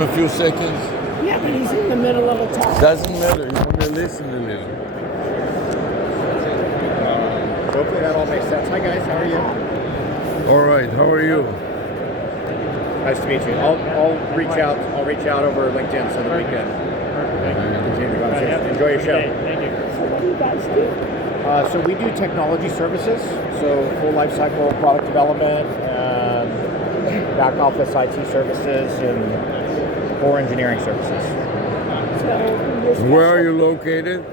him a few seconds? Yeah, but he's in the middle of a talk. Doesn't matter. You want to listen a little. Hopefully that all makes sense. Hi guys, how are you? All right. How are you? Nice to meet you. I'll reach out. I'll reach out over LinkedIn so that we can continue the conversation. Enjoy your show. So what do you guys do? So we do technology services, so full life cycle product development and back office IT services and core engineering services. So you're Where are you located?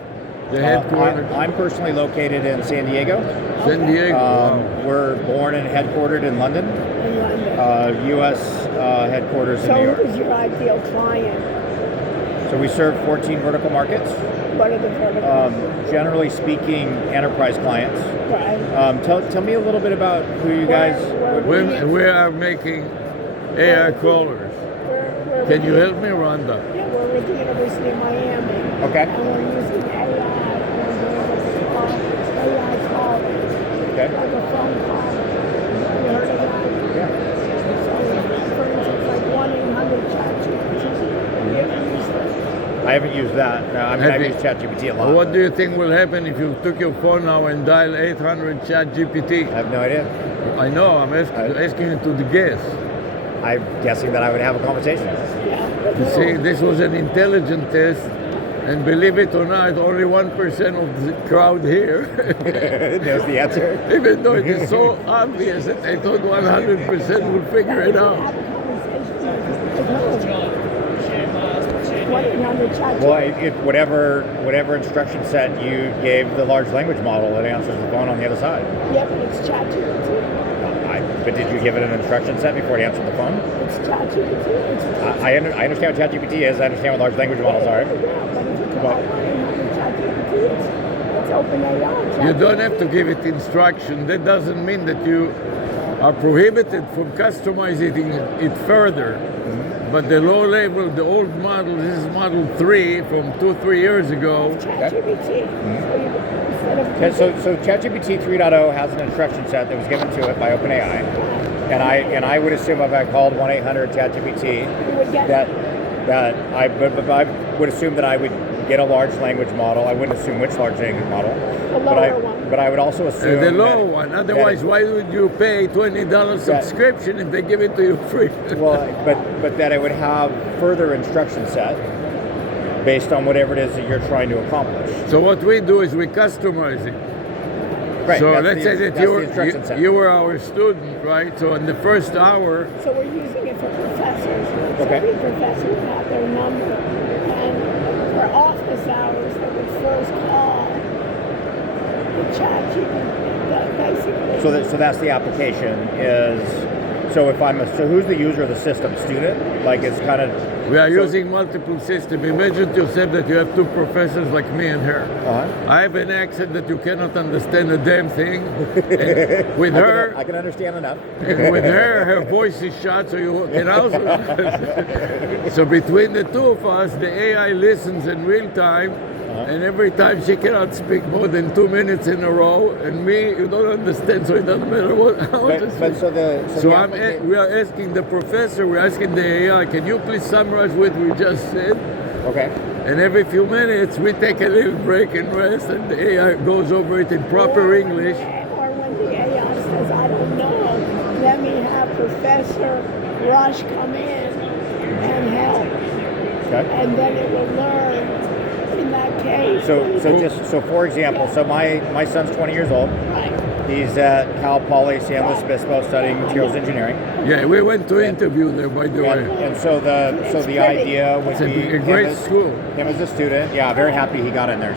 The headquarters? I'm personally located in San Diego. San Diego. We're born and headquartered in London. in London. U.S. Headquarters in New So York. who's your ideal client? So we serve 14 vertical markets. What are the verticals? Generally speaking, enterprise clients. Right. Tell me a little bit about who you guys. We are making AI callers. Can you help me, Rhonda? Yeah, we're with the University of Miami. Okay. And we're using AI. And we're doing what's called AI callers. Okay. Like a phone call. Have you heard of that? Yeah. So, for instance, like 1-800-CHAT-GPT. Have you ever used this? I haven't used that. No, I mean, I've used ChatGPT a lot. What do you think will happen if you took your phone now and dial 800 ChatGPT? I have no idea. I know. I'm asking you to the guess. I'm guessing that I would have a conversation. Yeah. You see, this was an intelligent test, and believe it or not, only 1% of the crowd here, There's the answer. even though it is so obvious that they thought 100% would figure it out. Have a conversation with 1-800-CHAT-GPT. Well, if whatever instruction set you gave the large language model, it answers the phone on the other side. Yeah, but it's ChatGPT. But did you give it an instruction set before it answered the phone? It's ChatGPT. I understand what ChatGPT is. I understand what large language models are. Yeah, but if you call 1-800-ChatGPT, it's OpenAI. You don't have to give it instruction. That doesn't mean that you are prohibited from customizing it further. But the low level, the old model, this is model 3 from 2-3 years ago. ChatGPT. Okay, so ChatGPT 3.0 has an instruction set that was given to it by OpenAI, and I would assume if I called 1-800-ChatGPT that I would assume that I would get a large language model. I wouldn't assume which large language model, but I would also assume The low one. Otherwise, why would you pay $20 subscription if they give it to you free? Well, but that it would have further instruction set based on whatever it is that you're trying to accomplish. So what we do is we customize it. Right. So let's say that you you were our student, right? So in the first hour, So we're using it for professors. So Okay. every professor would have their number. And for office hours, they would first call the ChatGPT. Basically. So that's the application is. So who's the user of the system? Student? Like it's kind of. we are using multiple systems. Imagine to yourself that you have two professors like me and her. I have an accent that you cannot understand a damn thing. And with her, I can understand enough. and with her voice is shot, so you can also. So between the two of us, the AI listens in real time, and every time she cannot speak more than 2 minutes in a row, and me, you don't understand, so it doesn't matter what. We are asking the professor, we're asking the AI, can you please summarize what we just said? Okay. And every few minutes, we take a little break and rest, and the AI goes over it in proper English. Or when the AI says, I don't know, let me have Professor Rush come in and help. Okay. And then it will learn in that case. So for example, so my son's 20 years old. Right. He's at Cal Poly San Luis Obispo studying materials engineering. Yeah, we went to interview there, by the way. And so the idea would be a great school. Him as a student. Yeah, very happy he got in there.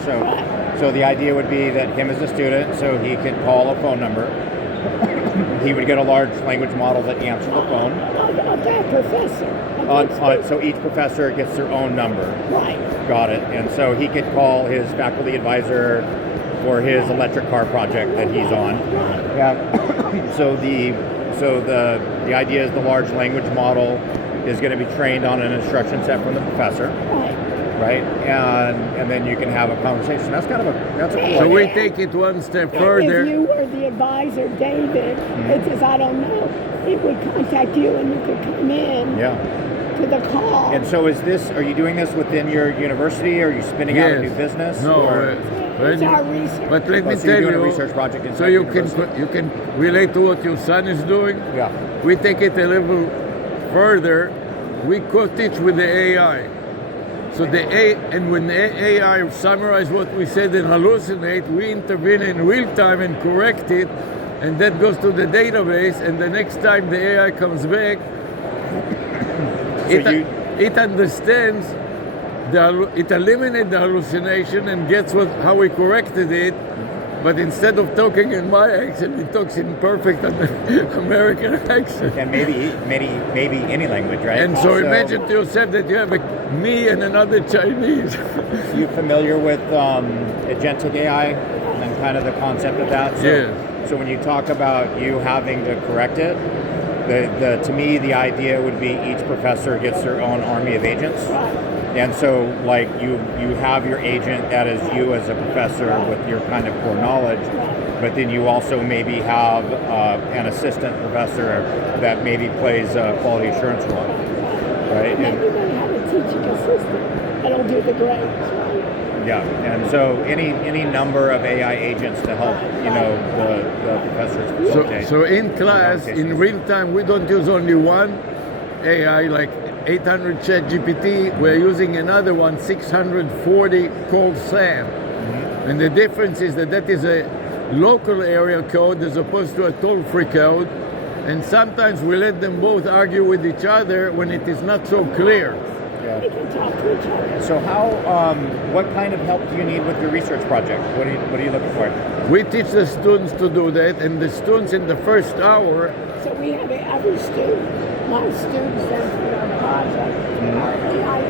So the idea would be that him as a student, so he could call a phone number. He would get a large language model that answered the phone. Okay, professor. So each professor gets their own number. Right. Got it. And so he could call his faculty advisor for his electric car project that he's on. Yeah. So the idea is the large language model is going to be trained on an instruction set from the professor. Right. And then you can have a conversation. That's a cool idea. So we take it one step further. If you were the advisor, David, it says, I don't know, it would contact you and you could come in to the call. And so are you doing this within your university? Or are you spinning out a new business? No, It's our research. but let me So tell you're doing you, a research project inside so you university? can relate to what your son is doing. Yeah. We take it a level further. We co-teach with the AI. So and when the AI summarize what we said and hallucinate, we intervene in real time and correct it, and that goes to the database. And the next time the AI comes back, it understands. It eliminates the hallucination and gets how we corrected it. But instead of talking in my accent, it talks in perfect American accent. And maybe any language, right? And so imagine to yourself that you have me and another Chinese. You familiar with agentic AI and kind of the concept of that? So, Yes. So when you talk about you having to correct it, to me the idea would be each professor gets their own army of agents. And so, like, you have your agent that is you as a professor with your kind of core knowledge, but then you also maybe have an assistant professor that maybe plays a quality assurance role, right? And then you're going to have a teaching assistant that'll do the grades, right? Yeah, and so any number of AI agents to help, the professors facilitate. So in class, in real time, we don't use only one AI like 800 ChatGPT. We're using another one, 640 called SAM. And the difference is that is a local area code as opposed to a toll-free code. And sometimes we let them both argue with each other when it is not so clear. We can talk to each other. So what kind of help do you need with your research project? What are you looking for? We teach the students to do that, and the students in the first hour. So we have every student, my students then for our project are AI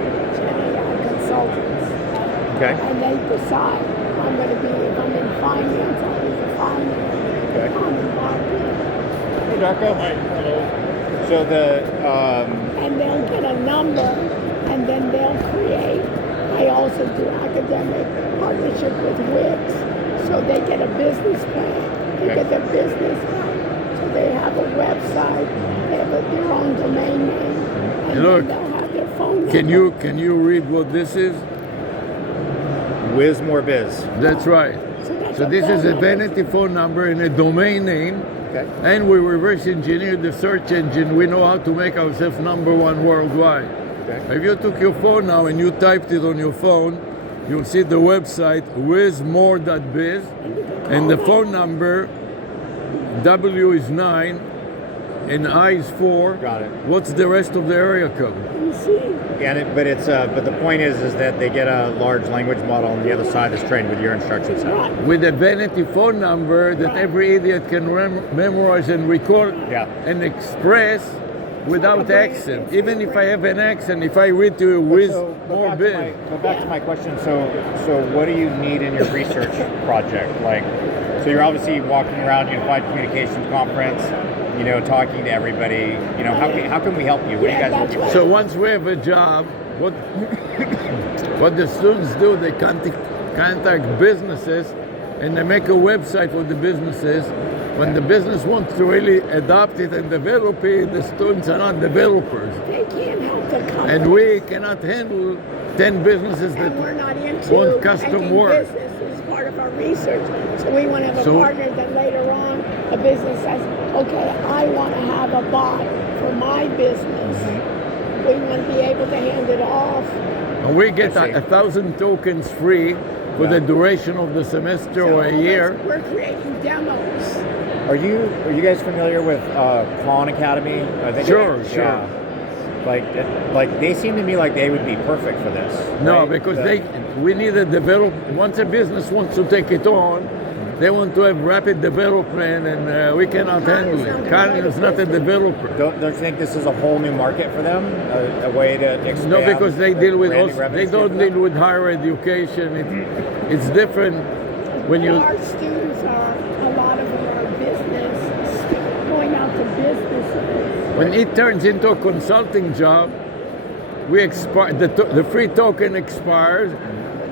consultants. Okay. And they decide, I'm going to be, if I'm in finance, I'll be in finance. Okay. I'm in marketing. Hey, Darko. Hi. Hello. So and they'll get a number, and then they'll create. I also do academic partnership with Wix, so they get a business plan. They get their business plan. So they have a website, they have their own domain name, and Look, then they'll have their phone number. Can you read what this is? Whiz more biz. That's right. So this is a phone vanity phone number and a domain name. Okay. And we reverse engineered the search engine. We know how to make ourselves number one worldwide. Okay. If you took your phone now and you typed it on your phone, you'll see the website wizmore.biz, and the phone number W is 9 and I is 4. Got it. What's the rest of the area code? You see? But the point is that they get a large language model on the other side that's trained with your instruction set. Right. With a vanity phone number that every idiot can memorize and record and express without accent. Even if I have an accent, if I read to you with more biz. Go back to my question. So what do you need in your research project? So you're obviously walking around Unified Communications Conference, talking to everybody. How can we help you? What do you guys looking for? So once we have a job, what the students do, they contact businesses and they make a website for the businesses. When the business wants to really adopt it and develop it, the students are not developers. They can't help the company. And we cannot handle 10 businesses that And we're not into want custom making work. business as part of our research. So we want to have a partner that later on a business says, okay, I want to have a bot for my business. We want to be able to hand it off. And we get 1,000 tokens free for the duration of the semester or a year. We're creating demos. Are you guys familiar with Khan Academy? I think Sure. Like they seem to me like they would be perfect for this. No, right? because we need to develop. Once a business wants to take it on, they want to have rapid development, and we cannot handle it. Khan is not a developer. Don't you think this is a whole new market for them? A way to expand? No, because they deal with they don't deal deal with higher education. It's different when you. Our students are, a lot of them are business, going out to businesses. When it turns into a consulting job, we expire. The free token expires,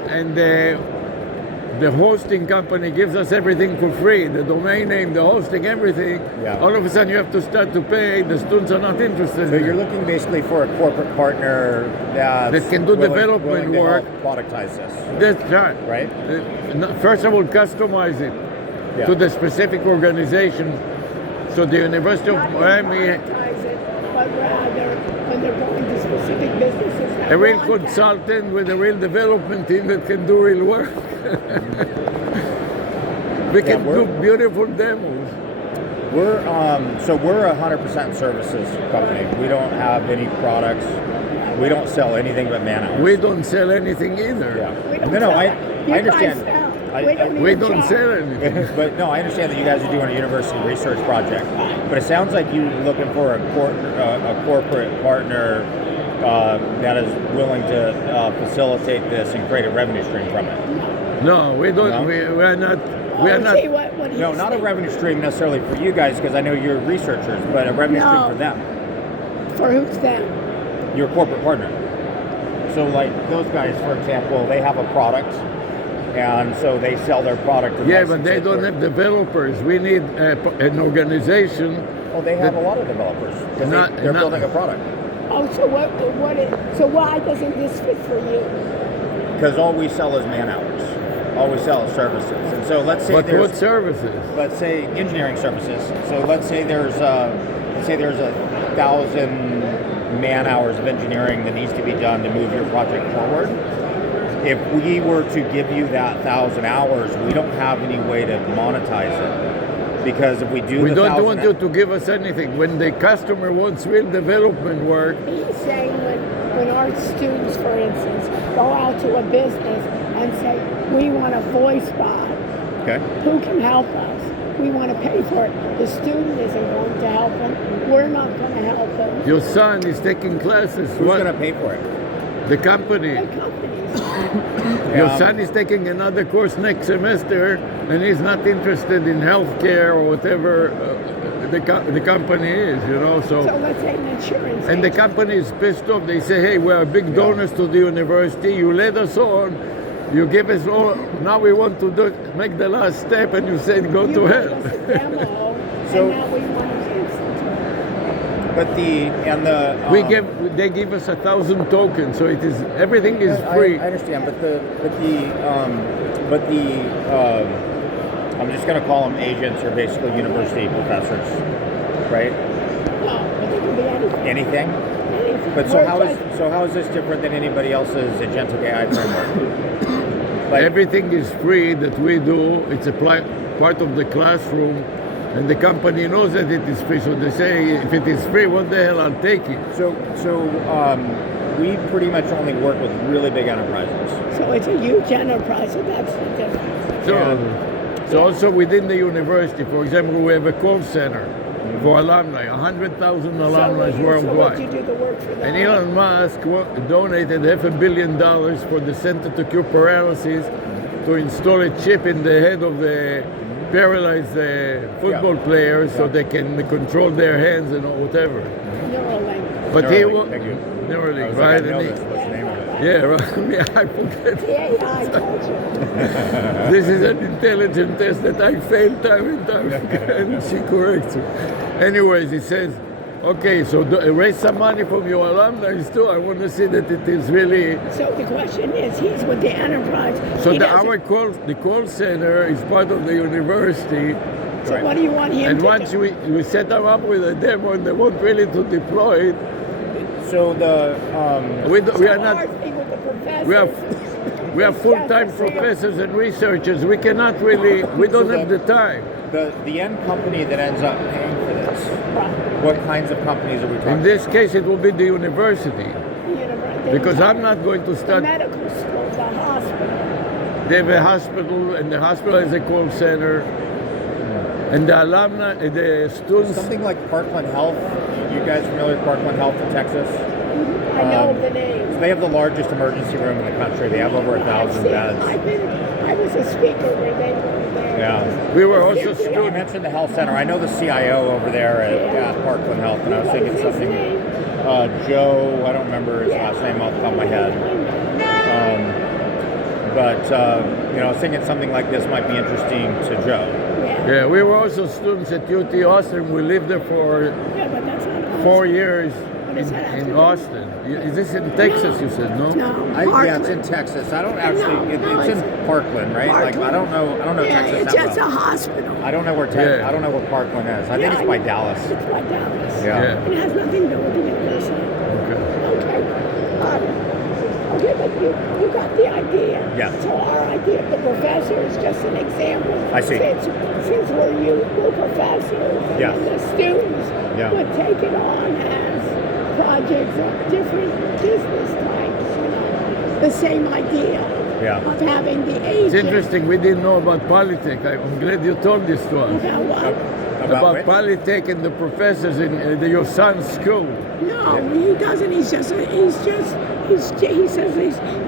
and the hosting company gives us everything for free, the domain name, the hosting, everything. Yeah. All of a sudden you have to start to pay. The students are not interested So in you're it. looking basically for a corporate partner that can do development willing to work. help productize this, That's right. right? First of all, customize it Yeah. to the specific organization. So the University of Not Miami, monetize it, but rather when they're going to specific businesses that a real want that. consultant with a real development team that can do real work. We can do beautiful demos. We're we're a 100% services company. We don't have any products. We don't sell anything but man hours. We don't sell anything either. Yeah. We don't No, sell I it. You I understand. guys sell. I- We don't We even don't charge. sell anything. But no, I understand that you guys are doing a university research project. But it sounds like you're looking for a corporate partner that is willing to facilitate this and create a revenue stream from it. No, we don't. No? We are not. We are Oh, not. see what No, he's not a saying. revenue stream necessarily for you guys, because I know you're researchers, but a revenue stream No. for them, For who's them? your corporate partner. So, like those guys, for example, they have a product, and so they sell their product. and Yeah, license but they it don't for- have developers. We need an organization. Well, they have a lot of developers because Not- they're not- building a product. Oh, so so why doesn't this fit for you? Because all we sell is man hours. All we sell is services. And so let's say But there's what services? let's say engineering services. So let's say there's a 1,000 man hours of engineering that needs to be done to move your project forward. If we were to give you that 1,000 hours, we don't have any way to monetize it. Because if we do We the don't 1,000 want you to give us anything. When the customer wants real development work, He's saying when our students, for instance, go out to a business and say, we want a voice bot, Okay. who can help us? We want to pay for it. The student isn't going to help them. We're not going to help them. your son is taking classes. Who's What? going to pay for it? The company. The companies. Your son is taking another course next semester, and he's not interested in healthcare or whatever the company is, you know. So let's say an insurance And the agent. company is pissed off. They say, hey, we're big donors to the university. You let us on. You give us all. Now we want to make the last step, and you said go You to gave hell. us a demo, So- and now we want to institute. But They give us 1,000 tokens, so it is everything is free. I understand, but I'm just going to call them agents or basically university professors, right? No, but they can be anything. Anything. Anything. But We're how is this different than anybody else's agentic AI framework? Like, Everything is free that we do. It's a part of the classroom, and the company knows that it is free. So they say, if it is free, what the hell? I'll take it. so we pretty much only work with really big enterprises. So it's a huge enterprise, so that's the difference. So also within the university, for example, we have a call center for alumni, 100,000 alumni So worldwide. would you do the work for them? And Elon Musk donated $500 million for the Center to Cure Paralysis to install a chip in the head of the paralyzed football players so they can control their hands and whatever. Neuralink. But Neuralink, thank you. Neuralink, I was right? like, I know And this. What's the name of it? yeah, right. Yeah, I forget. The AI told you. This is an intelligent test that I failed time and time again, and she corrects me. Anyways, it says, okay, so raise some money from your alumni too. I want to see that it is really. So the question is, he's with the enterprise. So He the doesn't- the call center is part of the university, So what do you want him and to once do? we set them up with a demo and they want really to deploy it, So we So are not. our thing with the professors We are is full-time just to see- professors and researchers. We cannot really. We don't have the time. the end company that ends up paying for this, what kinds of companies are we talking In this case, it will be the university. Because I'm not going to The start. medical school, the hospital. They have a hospital, and the hospital has a call center, and the alumni, the students. Something like Parkland Health. You guys familiar with Parkland Health in Texas? I know the names. They have the largest emergency room in the country. They have over 1,000 beds. I was a speaker where they were there. Yeah. We were also You students. mentioned the health center. I know the CIO over there at Parkland Health, and I was thinking What was his something. name? Joe, I don't remember his last name off the top of my head. but thinking something like this might be interesting to Joe. Yeah, we were also students at UT Austin. We lived there for Yeah, but that's not 4 years does that have to in do? Austin. Is this in Texas, you said, no? No, Yeah, it's in Texas. I don't actually. No, It's in Parkland, right? Like I don't know. Yeah, Texas it's that just well. a hospital. I don't know where Yeah. I don't know where Parkland is. I think it's by Dallas. It's by Dallas. Yeah. It has nothing to do with the university. Okay. Okay. Okay, but you got the idea. Yeah. So our idea of the professor is just an example. I see. Since we're professors, Yes. and the students Yeah. would take it on as projects of different business types. The same idea Yeah. of having the agent. It's interesting. We didn't know about Polytech. I'm glad you told this to us. About what? About which? Polytech and the professors in your son's school. No, he doesn't. He says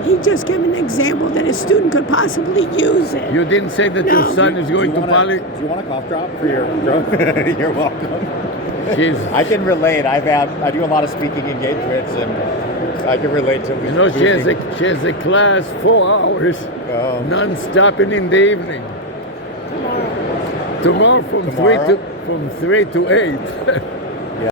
he just gave an example that a student could possibly use it. You didn't say that your No. son is going to Poly. Do you want a cough drop for your Joe? You're welcome. She's, I can relate. I do a lot of speaking engagements, and I can relate to. you know, she has a class 4 hours, Oh. non-stop and in the evening. Tomorrow from Tomorrow? from 3 to 8.